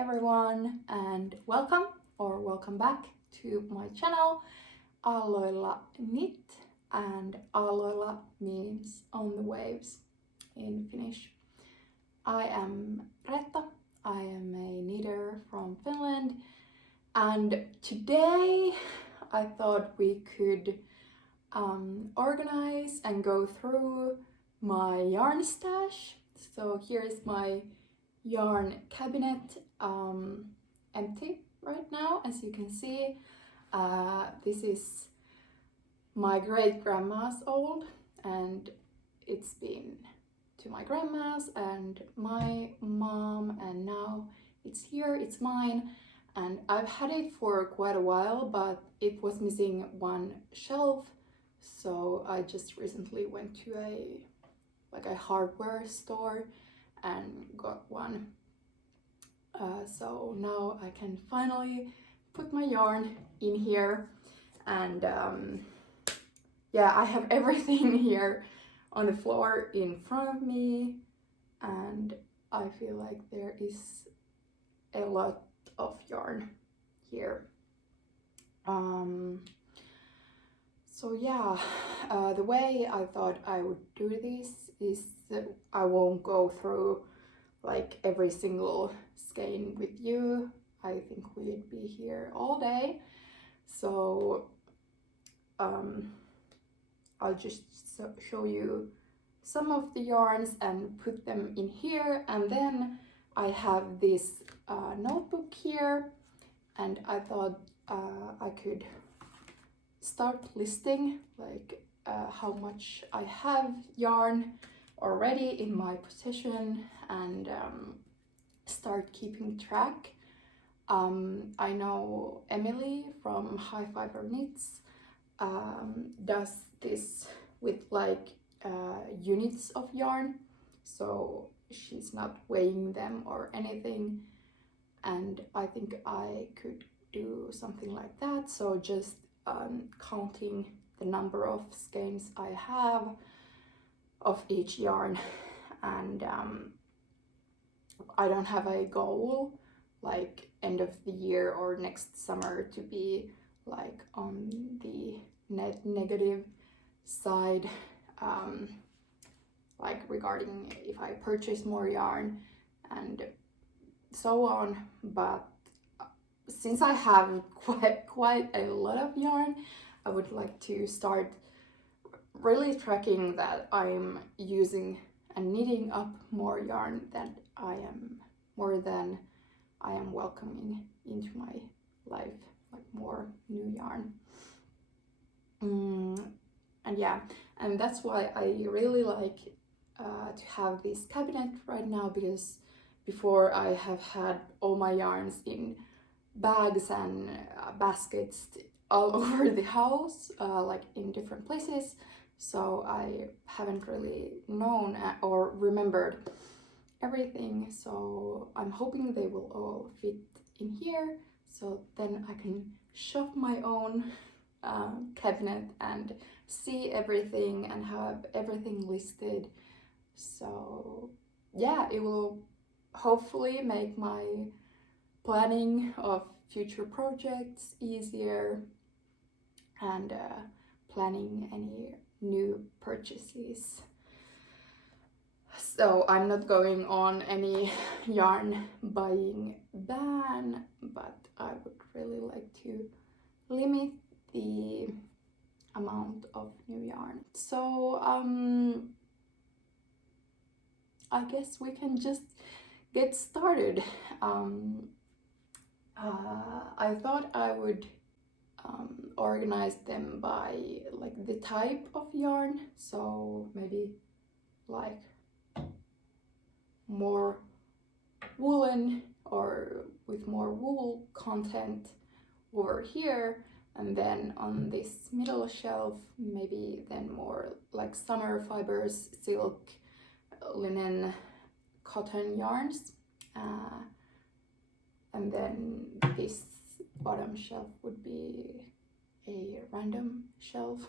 everyone, and welcome back to my channel Aalloilla knit, and Aalloilla means on the waves in Finnish. I am Retta, I am a knitter from Finland, and today I thought we could organize and go through my yarn stash. So here's my yarn cabinet, empty right now, as you can see. This is my great grandma's old, and it's been to my grandma's and my mom, and now it's here, it's mine. And I've had it for quite a while, but it was missing one shelf, so I just recently went to a hardware store and got one. So now I can finally put my yarn in here, and yeah, I have everything here on the floor in front of me, and I feel like there is a lot of yarn here. So yeah, the way I thought I would do this is that I won't go through like every single skein with you. I think we'd be here all day. So I'll just show you some of the yarns and put them in here, and then I have this notebook here, and I thought I could start listing like how much I have yarn already in my possession, and start keeping track. I know Emily from High Fiber Knits does this with like units of yarn, so she's not weighing them or anything, and I think I could do something like that. So just counting the number of skeins I have of each yarn, and I don't have a goal like end of the year or next summer to be like on the negative side, like regarding if I purchase more yarn and so on. But since I have quite a lot of yarn, I would like to start really tracking that I'm using and knitting up more yarn than I am welcoming into my life, like more new yarn. And yeah, and that's why I really like to have this cabinet right now, because before I have had all my yarns in bags and baskets all over the house, like in different places, so I haven't really known or remembered everything. So I'm hoping they will all fit in here, so then I can shop my own cabinet and see everything and have everything listed. So yeah, it will hopefully make my planning of future projects easier, and planning any new purchases. So I'm not going on any yarn buying ban, but I would really like to limit the amount of new yarn. So I guess we can just get started. I thought I would organize them by like the type of yarn, so maybe like more woolen or with more wool content over here, and then on this middle shelf maybe then more like summer fibers, silk, linen, cotton yarns, and then this bottom shelf would be a random shelf,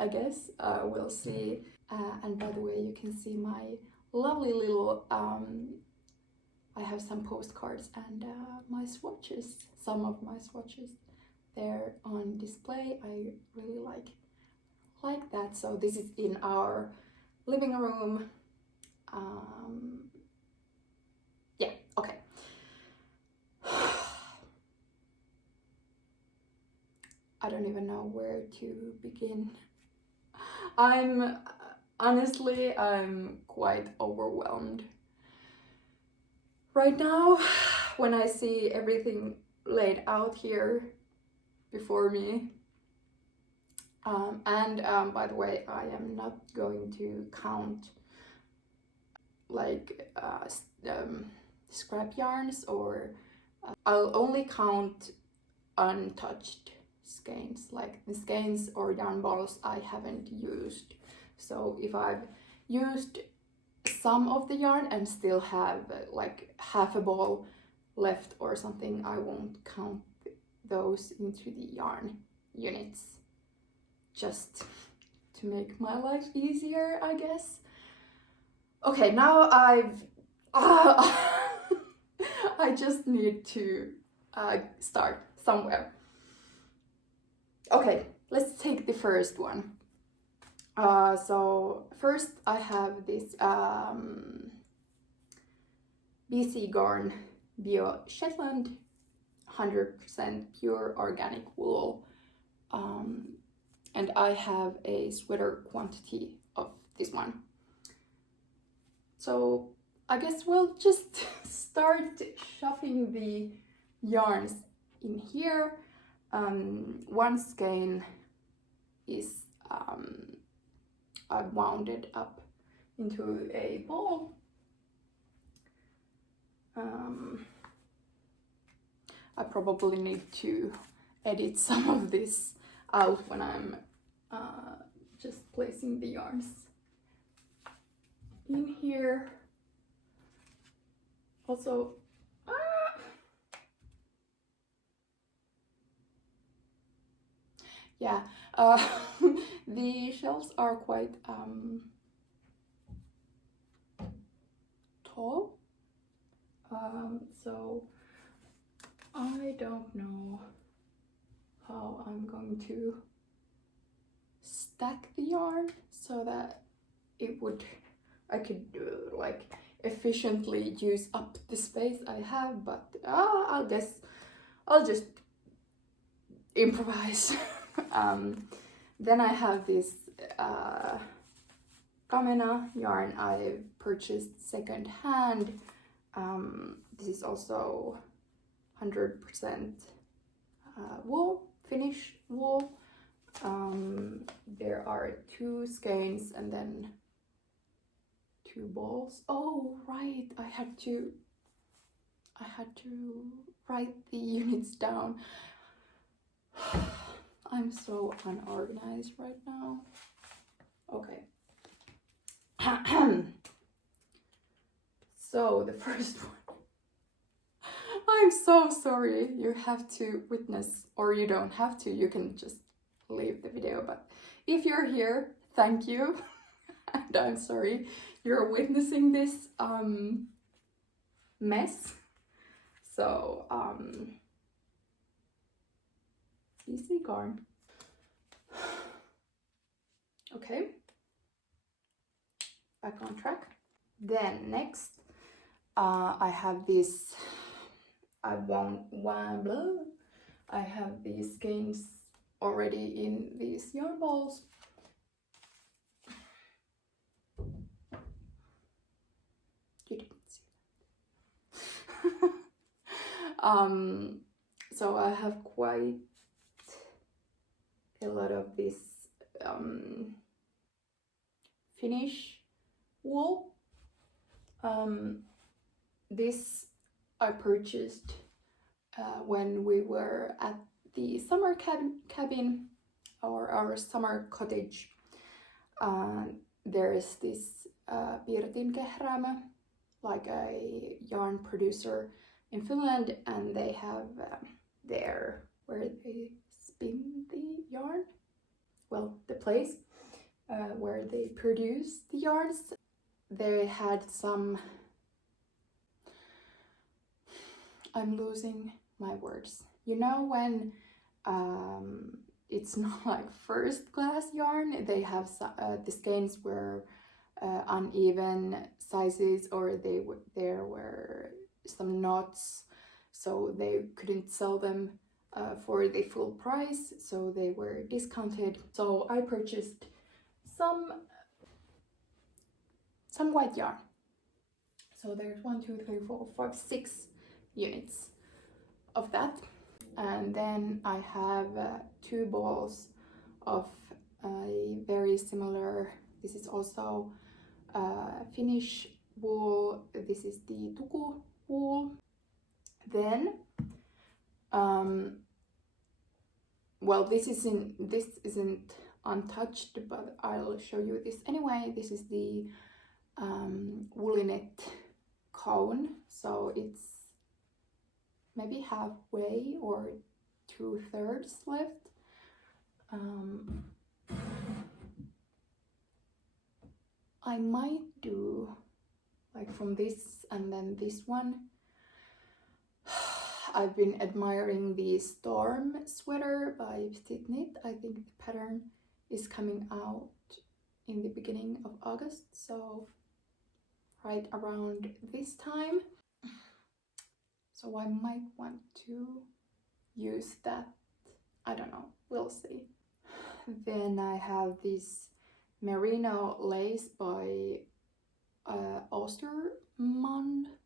I guess. We'll see. And by the way, you can see my lovely little I have some postcards and my swatches, some of my swatches. They're on display. I really like that. So this is in our living room. Yeah, okay. I don't even know where to begin. Honestly, I'm quite overwhelmed right now when I see everything laid out here before me. By the way, I am not going to count like scrap yarns, or I'll only count untouched skeins, like the skeins or yarn balls I haven't used. So if I've used some of the yarn and still have like half a ball left or something, I won't count those into the yarn units, just to make my life easier, I guess. Okay, now I just need to start somewhere. Okay, let's take the first one. So first I have this BC Garn Bio Shetland 100% pure organic wool, and I have a sweater quantity of this one. So I guess we'll just start shoving the yarns in here. One skein is I've wound it up into a ball. I probably need to edit some of this out when I'm just placing the yarns in here. Also, yeah, the shelves are quite tall, so I don't know how I'm going to stack the yarn so that I could like efficiently use up the space I have, but I guess I'll just improvise. Then I have this Kamena yarn I purchased second hand. This is also 100% wool, Finnish wool. There are 2 skeins and then 2 balls. Oh right, I had to write the units down. I'm so unorganized right now. Okay. So the first one. I'm so sorry. You have to witness, or you don't have to. You can just leave the video. But if you're here, thank you. And I'm sorry you're witnessing this mess. So easy garn. Okay, back on track. Then next, I have this. I have these skeins already in these yarn balls. You didn't see that. So I have quite a lot of this Finnish wool. This I purchased when we were at the summer cabin or our summer cottage. There's this Pirtin Kehräämö, like a yarn producer in Finland, and they have there where they spin the yarn, well, the place where they produce the yarns. They had some I'm losing my words. You know when it's not like first class yarn, they have the skeins were uneven sizes, or there were some knots, so they couldn't sell them for the full price, so they were discounted. So I purchased some white yarn. So there's 1, 2, 3, 4, 5, 6 units of that. And then I have 2 balls of a very similar, this is also Finnish wool, this is the Tuku wool. Then well, this isn't untouched, but I'll show you this anyway. This is the Woolynet cone, so it's maybe halfway or 2/3 left. I might do like from this and then this one. I've been admiring the Storm sweater by Petit Knit. I think the pattern is coming out in the beginning of August, so right around this time. So I might want to use that. I don't know, we'll see. Then I have this merino lace by Osterman.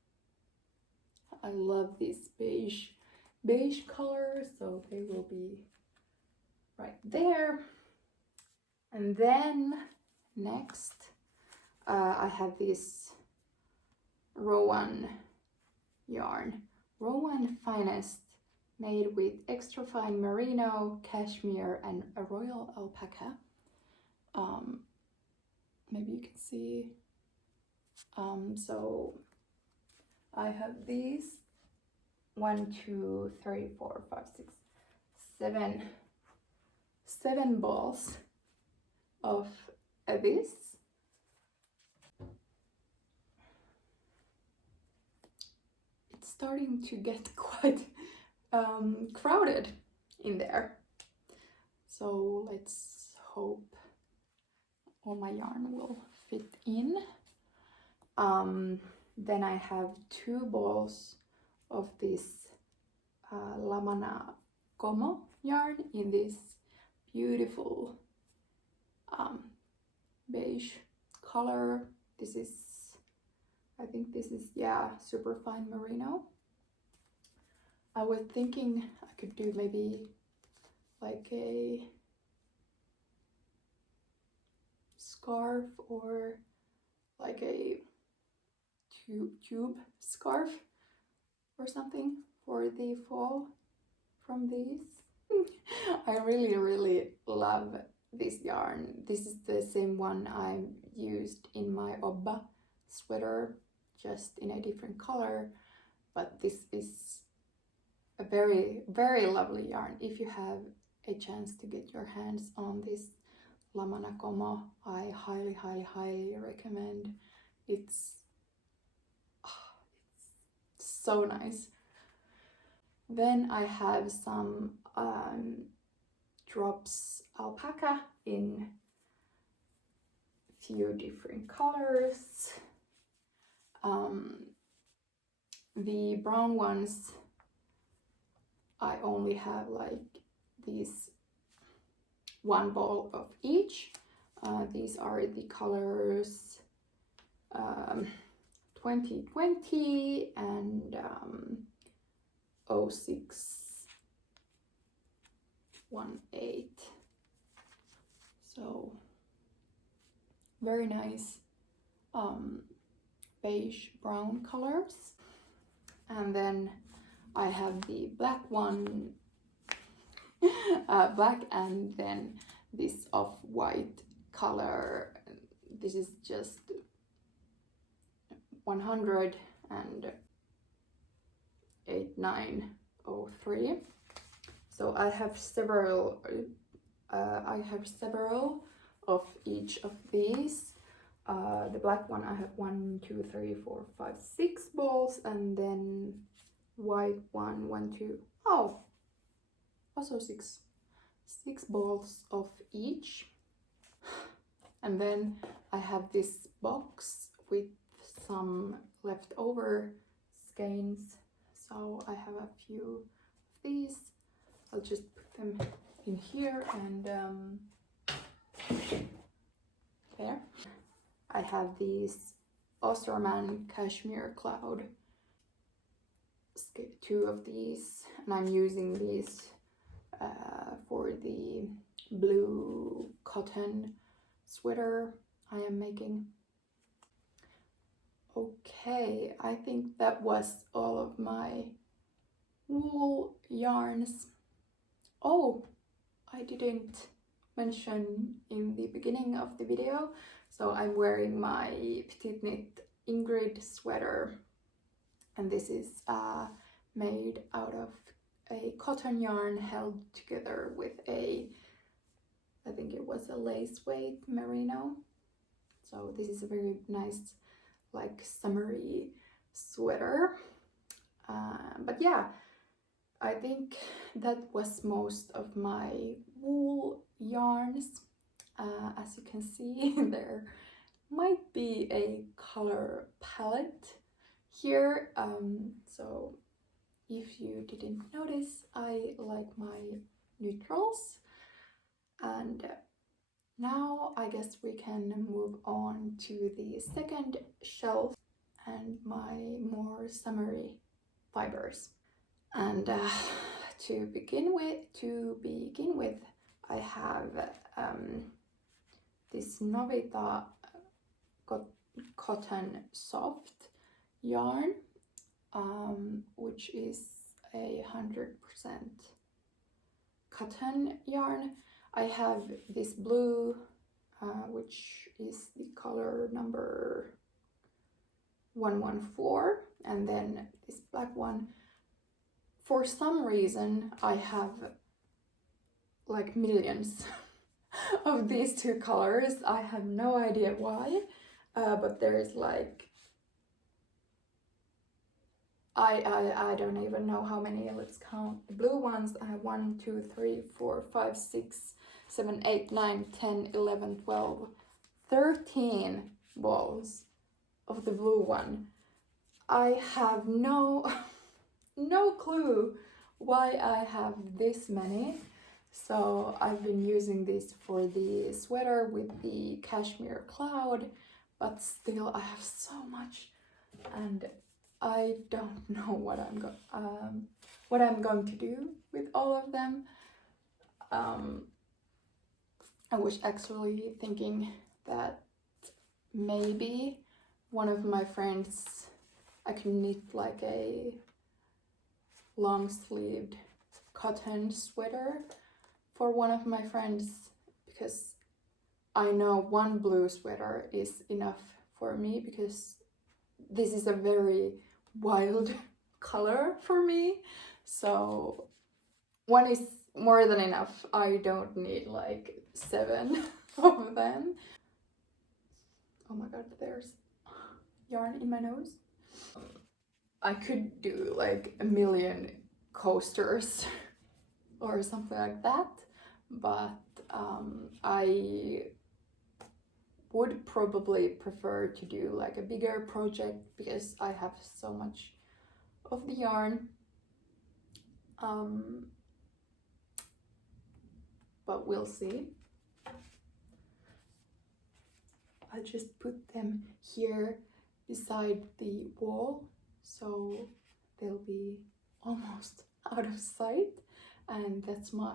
I love this beige color, so they will be right there. And then next I have this Rowan yarn, Rowan Finest, made with extra fine merino, cashmere and a royal alpaca. Maybe you can see. So I have these 1, 2, 3, 4, 5, 6, 7 balls of this. It's starting to get quite crowded in there, so let's hope all my yarn will fit in. Then I have 2 balls of this Lamana Como yarn in this beautiful beige color. This is, I think this is, yeah, super fine merino. I was thinking I could do maybe like a scarf or like a tube scarf or something for the fall from these. I really love this yarn. This is the same one I used in my Obba sweater, just in a different color, but this is a very lovely yarn. If you have a chance to get your hands on this Lamana Como, I highly recommend. It's so nice. Then I have some drops alpaca in few different colors. The brown ones I only have like these 1 ball of each. These are the colors 2020 and 0618. So very nice beige brown colors. And then I have the black one, black, and then this off-white color. This is just 100 and 8903. So I have several of each of these. The black one I have 1, 2, 3, 4, 5, 6 balls, and then white one, two. Oh, also six balls of each. And then I have this box with some leftover skeins, so I have a few of these. I'll just put them in here and there. I have these Osterman Cashmere Cloud, two of these, and I'm using these for the blue cotton sweater I am making. Okay, I think that was all of my wool yarns. Oh, I didn't mention in the beginning of the video, so I'm wearing my Petite Knit Ingrid sweater, and this is made out of a cotton yarn held together with I think it was a lace weight merino. So this is a very nice, like, summery sweater. But yeah, I think that was most of my wool yarns. As you can see, there might be a color palette here. So if you didn't notice, I like my neutrals. And now I guess we can move on to the second shelf and my more summery fibers. And to begin with, I have this Novita cotton soft yarn, which is 100% cotton yarn. I have this blue, which is the color number 114, and then this black one. For some reason, I have like millions of these two colors. I have no idea why, but there's like, I don't even know how many. Let's count the blue ones. I have 1, 2, 3, 4, 5, 6, 7, 8, 9, 10, 11, 12, 13 balls of the blue one. I have no clue why I have this many. So I've been using this for the sweater with the cashmere cloud, but still I have so much, and I don't know what I'm going to do with all of them. I was actually thinking that maybe one of my friends, I could knit like a long-sleeved cotton sweater for one of my friends, because I know one blue sweater is enough for me, because this is a very wild color for me. So one is more than enough. I don't need like 7 of them. Oh my god, there's yarn in my nose. I could do like a million coasters or something like that, but I would probably prefer to do like a bigger project because I have so much of the yarn. But we'll see. I just put them here beside the wall, so they'll be almost out of sight, and that's my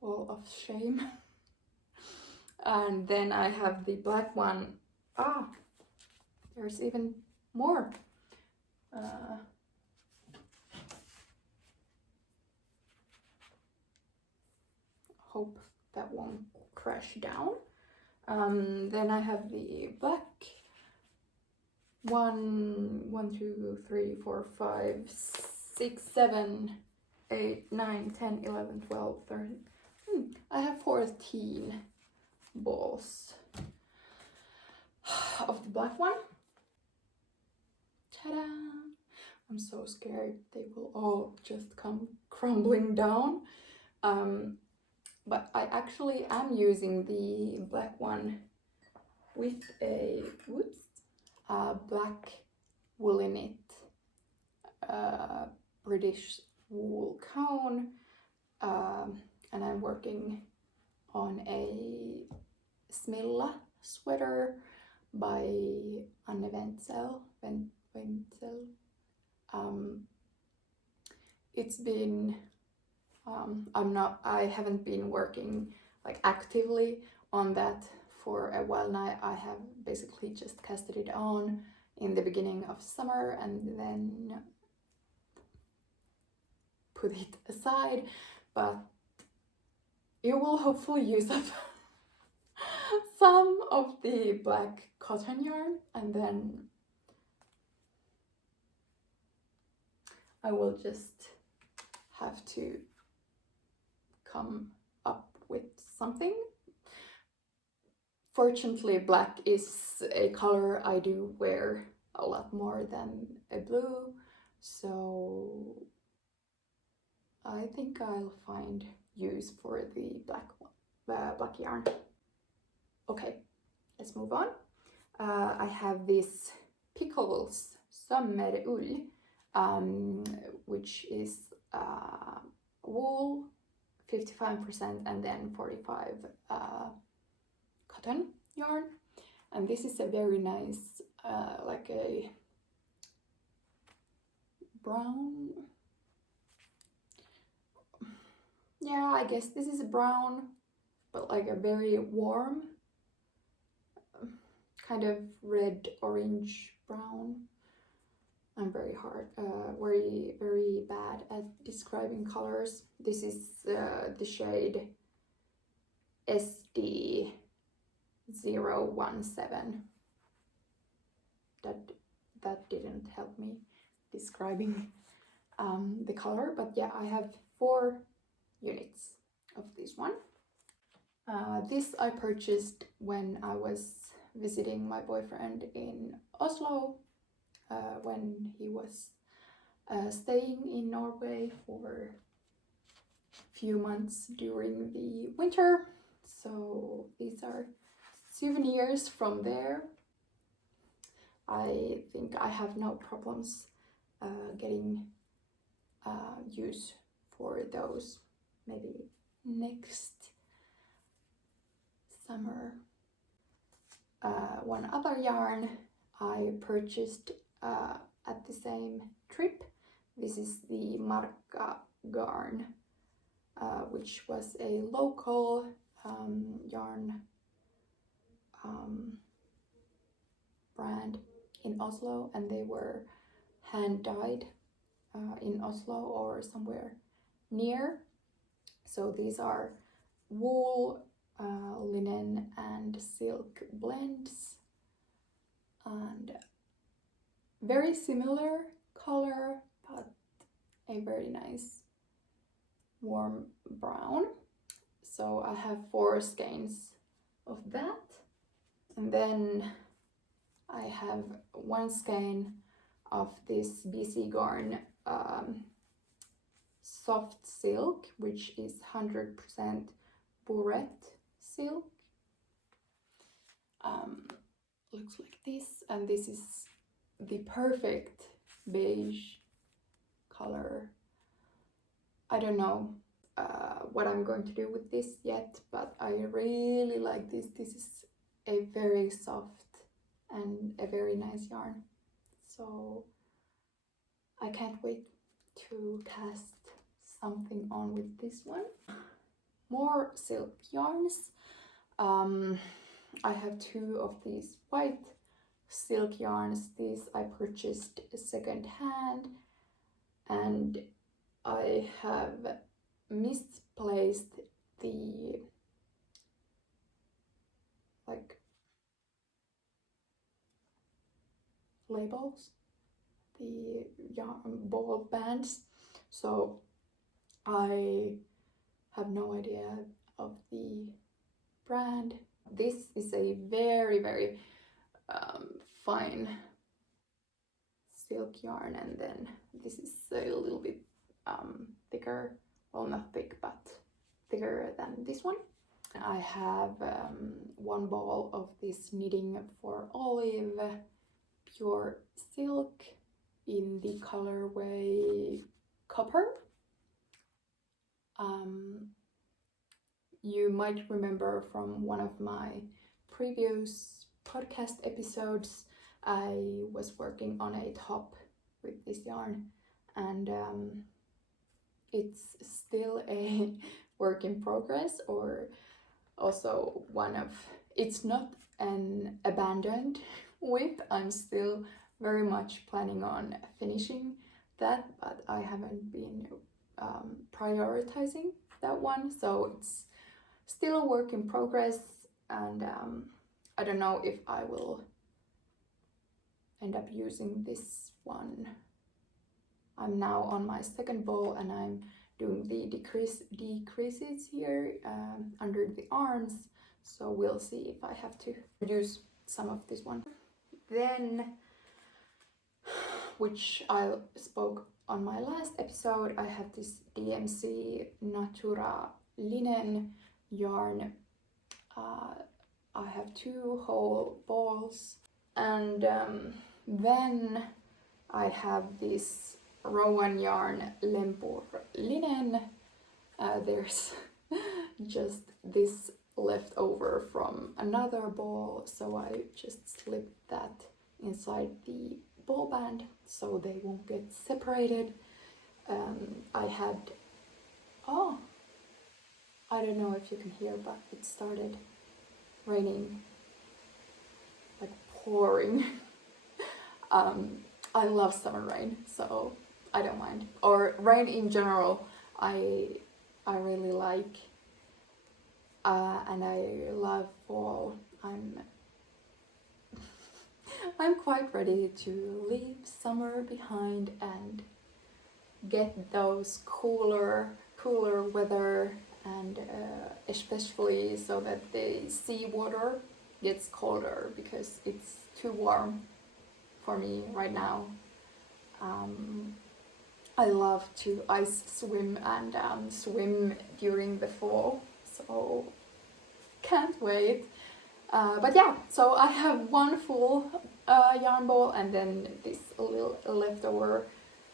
wall of shame. And then I have the black one. There's even more. Hope that won't crash down. Then I have the black 1, 2, 3, 4, 5, 6, 7, 8, 9, 10, 11, 12, 13. I have 14 balls of the black one. Ta-da! I'm so scared they will all just come crumbling down. But I actually am using the black one with a black woolly knit British wool cone, and I'm working on a Smilla sweater by Anne Wenzel. It's been I haven't been working like actively on that for a while now. I have basically just casted it on in the beginning of summer and then put it aside, but you will hopefully use up some of the black cotton yarn, and then I will just have to come up with something. Fortunately, black is a color I do wear a lot more than a blue, so I think I'll find use for the black yarn. Okay, let's move on. I have this Pickles sommerull, which is wool 55% and then 45 cotton yarn, and this is a very nice like a brown, yeah, I guess this is a brown, but like a very warm kind of red orange brown. I'm very bad at describing colors. This is the shade SD017. That didn't help me describing the color, but yeah, I have 4 units of this one. This I purchased when I was visiting my boyfriend in Oslo, when he was staying in Norway for a few months during the winter. So these are souvenirs from there. I think I have no problems getting use for those maybe next summer. One other yarn I purchased at the same trip. This is the Marka yarn, which was a local yarn brand in Oslo, and they were hand dyed in Oslo or somewhere near. So these are wool, linen and silk blends, and very similar color, but a very nice warm brown. So I have 4 skeins of that, and then I have 1 skein of this BC Garn soft silk, which is 100% burette silk. Looks like this, and this is the perfect beige color. I don't know what I'm going to do with this yet, but I really like this. This is a very soft and a very nice yarn, so I can't wait to cast something on with this one. More silk yarns. I have 2 of these white silk yarns. These I purchased second hand, and I have misplaced the like labels, the yarn ball bands, so I have no idea of the brand. This is a very fine silk yarn, and then this is a little bit thicker, well, not thick, but thicker than this one. I have one ball of this knitting for Olive pure silk in the colorway Copper. You might remember from one of my previous podcast episodes, I was working on a top with this yarn, and it's still a work in progress, or also one of, it's not an abandoned width. I'm still very much planning on finishing that, but I haven't been prioritizing that one, so it's still a work in progress, and I don't know if I will end up using this one. I'm now on my second ball, and I'm doing the decreases here under the arms, so we'll see if I have to reduce some of this one. Then, which I spoke on my last episode, I have this DMC Natura linen yarn. I have 2 whole balls, and then I have this Rowan yarn Lempur linen. There's just this left over from another ball, so I just slipped that inside the ball band so they won't get separated. I had, oh, I don't know if you can hear, but it started raining, like pouring. I love summer rain, so I don't mind. Or rain in general, I really like, and I love fall. I'm quite ready to leave summer behind and get those cooler weather, and especially so that the seawater gets colder, because it's too warm for me right now. I love to ice swim and swim during the fall, so can't wait. But yeah, so I have one full yarn ball, and then this little leftover.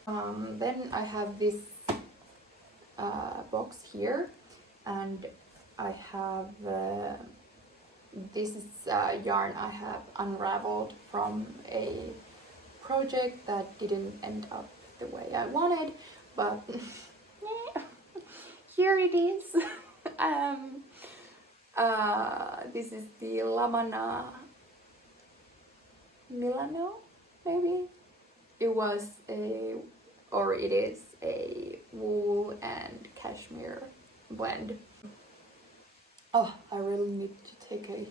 Then I have this box here, and I have this is yarn I have unraveled from a project that didn't end up the way I wanted, but here it is. This is the Lamana Milano, maybe? It was a, or it is a wool and cashmere blend. Oh, I really need to take a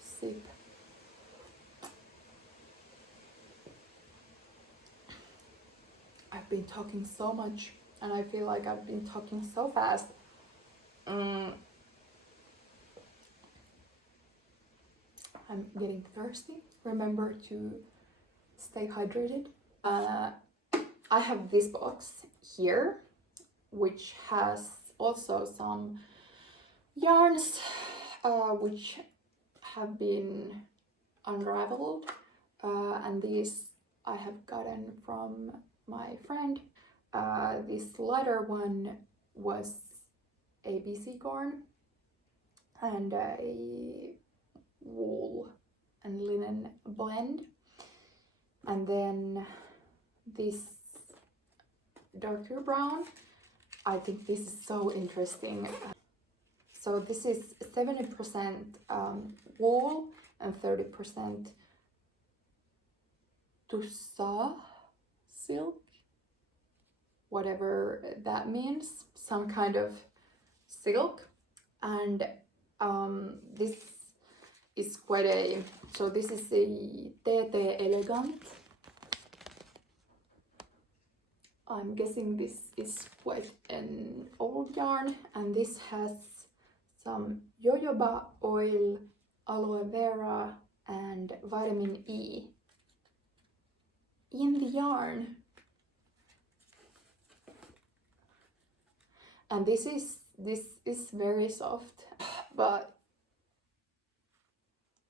sip. I've been talking so much, and I feel like I've been talking so fast. I'm getting thirsty. Remember to stay hydrated. I have this box here, which has also some yarns which have been unraveled, and these I have gotten from my friend. This lighter one was ABC corn and a wool and linen blend, and then this darker brown. I think this is so interesting. So this is 70% wool and 30% tussa silk, whatever that means, some kind of silk. And this is quite a, so this is a TT Elegant. I'm guessing this is quite an old yarn, and this has some jojoba oil, aloe vera and vitamin E in the yarn. And this is very soft, but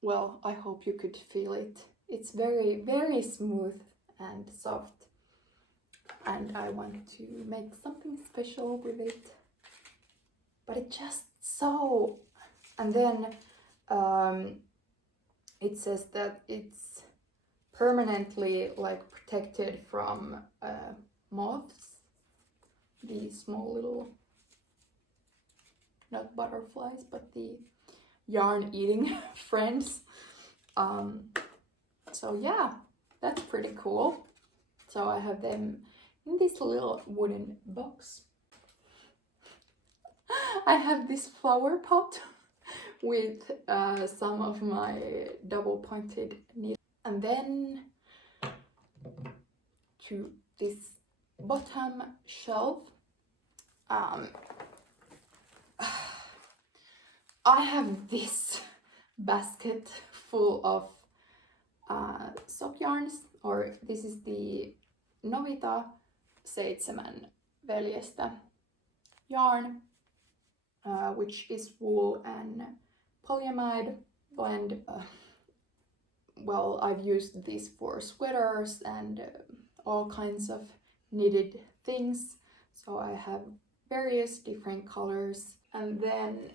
well, I hope you could feel it. It's very, very smooth and soft, and I want to make something special with it. But it just so, and then it says that it's permanently like protected from moths, these small little, not butterflies, but the yarn eating friends. So yeah, that's pretty cool. So I have them in this little wooden box. I have this flower pot with some of my double pointed needles, and then to this bottom shelf I have this basket full of sock yarns, or this is the Novita 7 veljestä yarn, which is wool and polyamide blend. Well, I've used this for sweaters and all kinds of knitted things, so I have various different colors. And then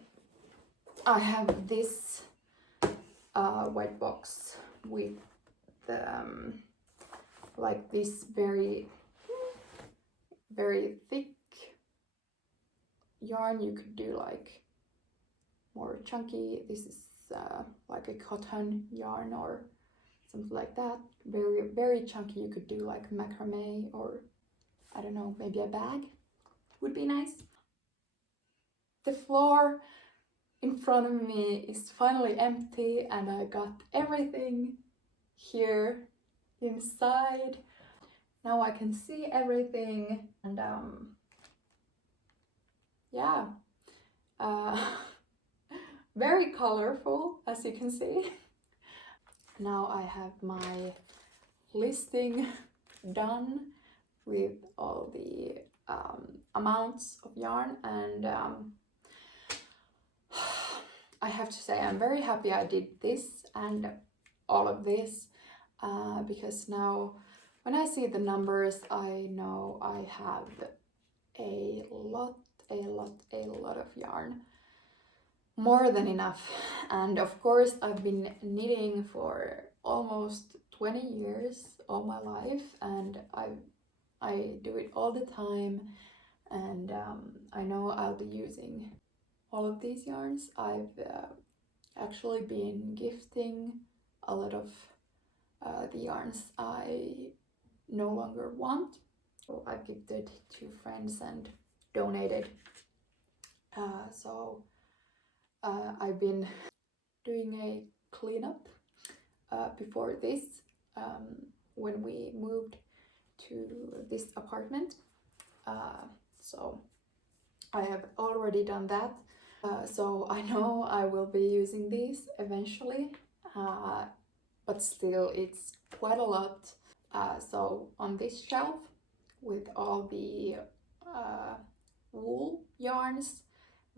I have this white box with like this very, very thick yarn. You could do like more chunky. This is like a cotton yarn or something like that. Very, very chunky. You could do like macrame, or I don't know, maybe a bag would be nice. The floor in front of me is finally empty, and I got everything here inside. Now I can see everything, and yeah, very colorful, as you can see. Now I have my listing done with all the amounts of yarn, and I have to say I'm very happy I did this and all of this, because now when I see the numbers, I know I have a lot of yarn, more than enough. And of course I've been knitting for almost 20 years, all my life, and I do it all the time, and I know I'll be using all of these yarns. I've actually been gifting a lot of the yarns I no longer want. So I've gifted to friends and donated. So I've been doing a cleanup before this, when we moved to this apartment. So I have already done that. So I know I will be using these eventually, but still it's quite a lot. So on this shelf with all the wool yarns,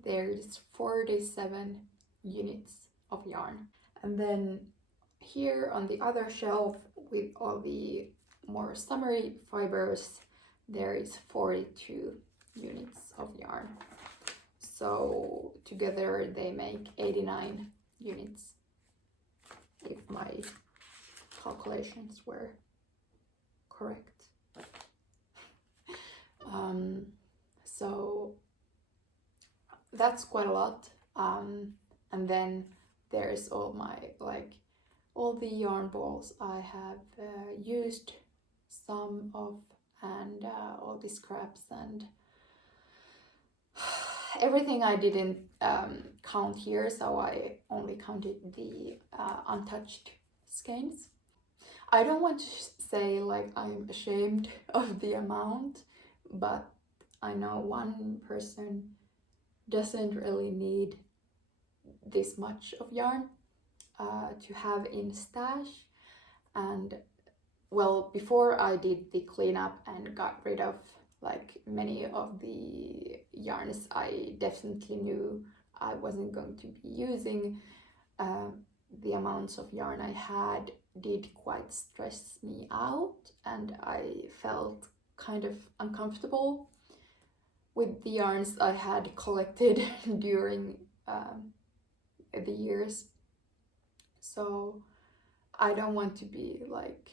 there's 47 units of yarn. And then here on the other shelf with all the more summery fibers, there is 42 units of yarn. So together they make 89 units, if my calculations were correct. So that's quite a lot. And then there's all my, like, all the yarn balls I have used some of, and all the scraps and everything I didn't count here, so I only counted the untouched skeins. I don't want to say like I'm ashamed of the amount, but I know one person doesn't really need this much of yarn to have in stash, and well, before I did the cleanup and got rid of like many of the yarns I definitely knew I wasn't going to be using, the amounts of yarn I had did quite stress me out, and I felt kind of uncomfortable with the yarns I had collected during the years. So I don't want to be like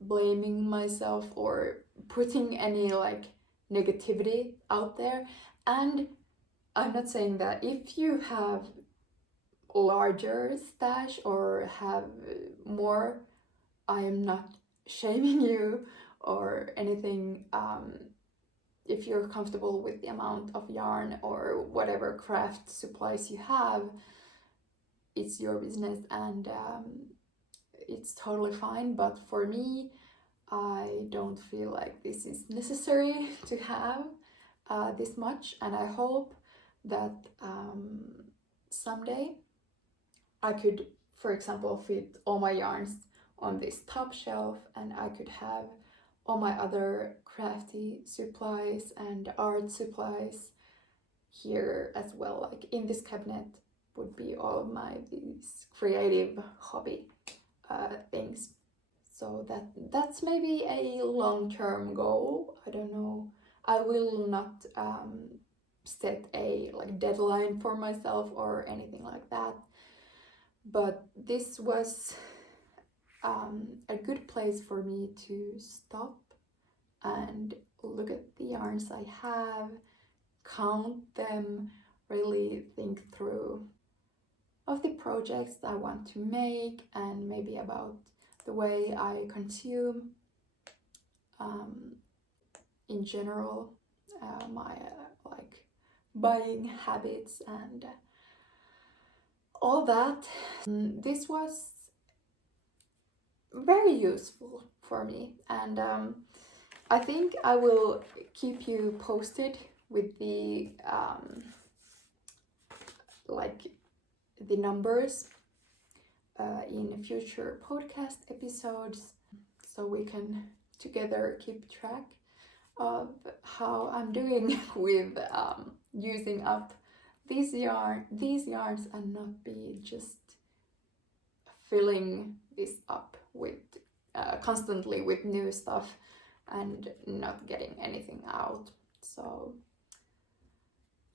blaming myself or putting any like negativity out there. And I'm not saying that if you have larger stash or have more, I am not shaming you or anything. If you're comfortable with the amount of yarn or whatever craft supplies you have, it's your business, and it's totally fine. But for me, I don't feel like this is necessary to have this much, and I hope that someday I could, for example, fit all my yarns on this top shelf, and I could have all my other crafty supplies and art supplies here as well. Like in this cabinet would be all of my these creative hobby things. So that's maybe a long-term goal. I don't know. I will not set a like deadline for myself or anything like that. But this was a good place for me to stop and look at the yarns I have, count them, really think through of the projects I want to make, and maybe about the way I consume in general, my like buying habits and all that. This was very useful for me, and I think I will keep you posted with the like the numbers in future podcast episodes, so we can together keep track of how I'm doing with using up these yarns and not be just filling this up with constantly with new stuff and not getting anything out. So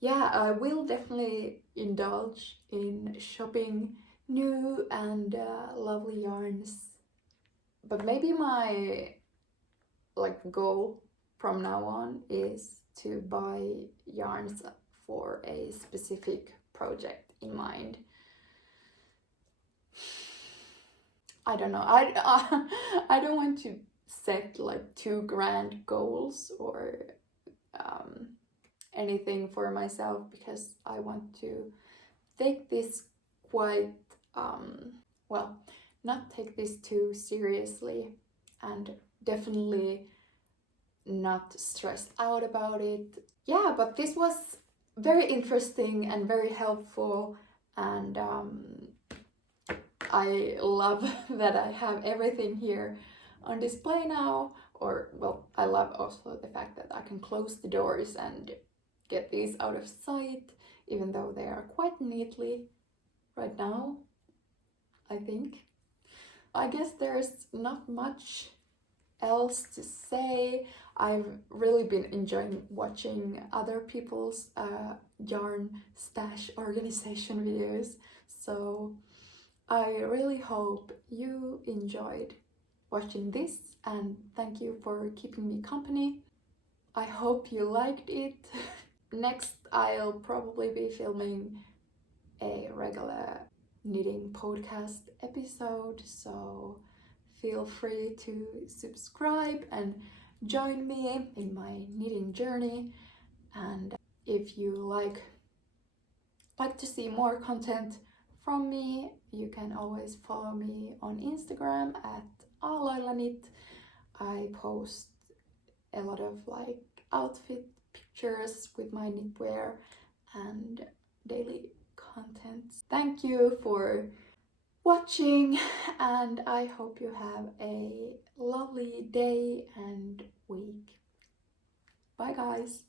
yeah, I will definitely indulge in shopping new and lovely yarns, but maybe my like goal from now on is to buy yarns for a specific project in mind. I don't know. I don't want to set like too grand goals or anything for myself, because I want to take this quite well, not take this too seriously, and definitely not stressed out about it. Yeah, but this was very interesting and very helpful, and I love that I have everything here on display now. Or, well, I love also the fact that I can close the doors and get these out of sight, even though they are quite neatly right now, I think. I guess there's not much else to say. I've really been enjoying watching other people's yarn stash organization videos, so I really hope you enjoyed watching this, and thank you for keeping me company. I hope you liked it. Next, I'll probably be filming a regular knitting podcast episode, so feel free to subscribe and join me in my knitting journey. And if you like to see more content from me, you can always follow me on Instagram at Aalloilla. I post a lot of like outfit pictures with my knitwear and daily content. Thank you for watching, and I hope you have a lovely day and week. Bye guys!